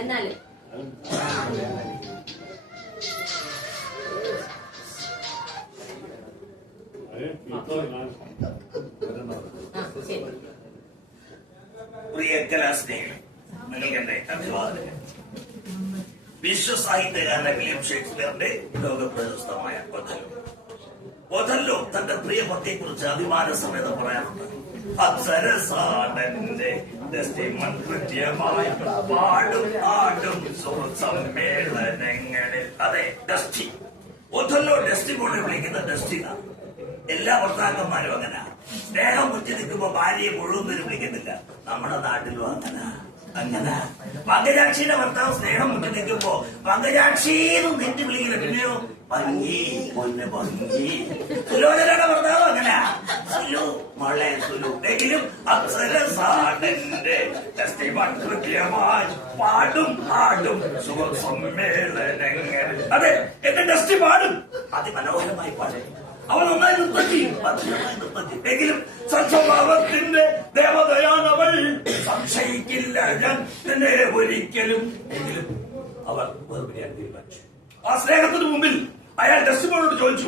എന്നാലും പ്രിയ കലാസ്നേഹികൾ, നിങ്ങൾക്ക് എന്റെ അഭിവാദനങ്ങൾ. വിശ്വസാഹിത്യകാരൻ വില്യം ഷേക്സ്പിയറിന്റെ ലോകപ്രശസ്തമായ ഒഥല്ലോ തന്റെ പ്രിയ പത്നിയെ കുറിച്ച് അഭിമാന സമേതം പറയാറുണ്ട്. അപ്സരസാടന്റെ കൃത്യമായ പാടും ആടും സമ്മേളനങ്ങളിൽ. അതെ, ഡസ്റ്റി. ഒഥല്ലോ ഡസ്റ്റി കൊണ്ട് വിളിക്കുന്ന ഡസ്റ്റിന. എല്ലാ ഭർത്താക്കന്മാരും അങ്ങനെ. സ്നേഹം മുറ്റി നിൽക്കുമ്പോ ഭാര്യയെ മുഴുവൻ പേര് വിളിക്കുന്നില്ല. നമ്മുടെ നാട്ടിലും അങ്ങനെ പങ്കജാക്ഷിയുടെ ഭർത്താവ് സ്നേഹം മുറ്റി നിൽക്കുമ്പോ പങ്കജാക്ഷിന്നും തെറ്റി വിളിക്കില്ല. പിന്നെയോ ഭംഗി, പൊന്ന് ഭംഗി. സുലോചനയുടെ ഭർത്താവ് അങ്ങനെ സുലു, മോളെ സുലു. എങ്കിലും അപ്സരസാടന്റെ കൃത്യമായി പാടും ആടും സുഖ സമ്മേളനങ്ങൾ. അതെ, എന്റെ ഡസ്റ്റി പാടും, അതിമനോഹരമായി പാടും. അവൻ നന്നായി നൃത്തം ചെയ്യും, ഭദ്രമായി നൃത്തം ചെയ്യും. എങ്കിലും സൽസ്വഭാവത്തിന്റെ ദേവതയാണവൾ, സംശയിക്കില്ല ഞാൻ എന്നെ ഒരിക്കലും. എങ്കിലും അവർ വേർപിരിയാൻ തീരുമാനിച്ചു. ആ സ്നേഹത്തിന് മുമ്പിൽ അയാൾ ഡസ്റ്റിനോട് ചോദിച്ചു,